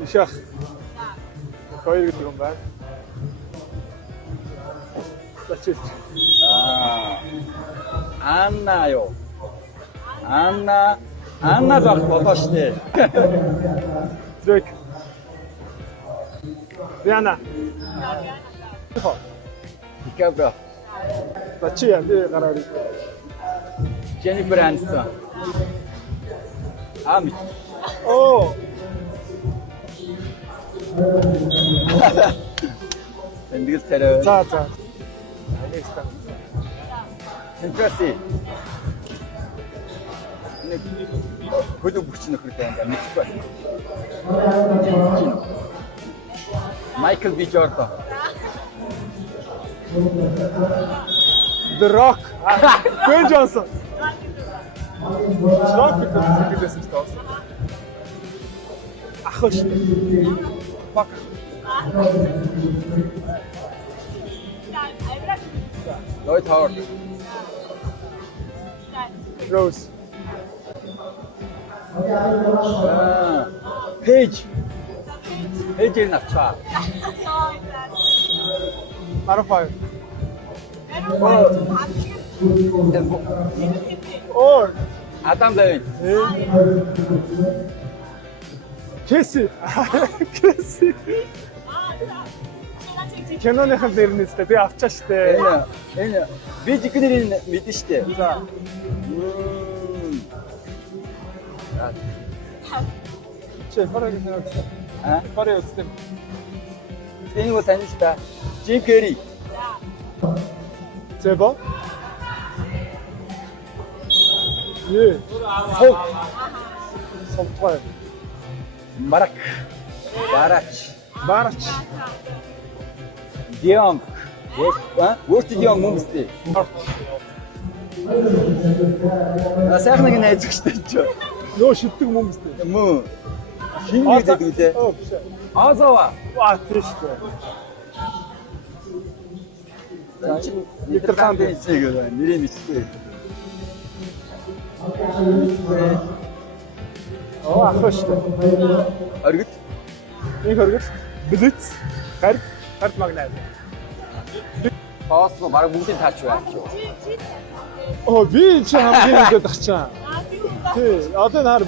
Ишах. Хоёр гэдэг юм байна. Зачилж. Анна юу? Анна зах болоо штэ. Зүг. Диана. Дикабра. Зачи яа би гараад. Jennifer Aniston. Ами. Оо. Эндээс тэрэ. За. Next. Сентрси. Нэг хөлөг бүч нөхөртэй юм мэдхгүй. Майкл Би Джордан. The Rock. Dwayne Johnson. Rock гэдэг юм шүү дээ. Ах шүү. Fuck. Lloyd Howard. Rose. Page. Page навчаа. Marafai. Or Адам Левин. Casey. Casey. Киноныхан зэрнэстэй би авчаа штэ. Энэ би жигнэрийн мэдэн штэ. За. Чи параг нэрч. Параг үстэм. Энэ гоо тань штэ. Jim Carrey. Зэбо. Е. Согтой. Барач. Дион. Өөрт Дион хүмүүстэй. Сайхан нэг найз өгчтэй ч. Нөө шиддэг хүмүүстэй. Мөн. Шинэ гэдэг үлээ. Оо биш. Азова. Тийш дээ. Нидерланд хэлцээг нэрээ мэдсэн. Оо ах шүү. Оргил. Нэг оргил. Блиц. Гард магнайт. Тоос баг бүгдийг таач байна. Оо би чи хамгийн идэд ах чаа. Тий, одоо наар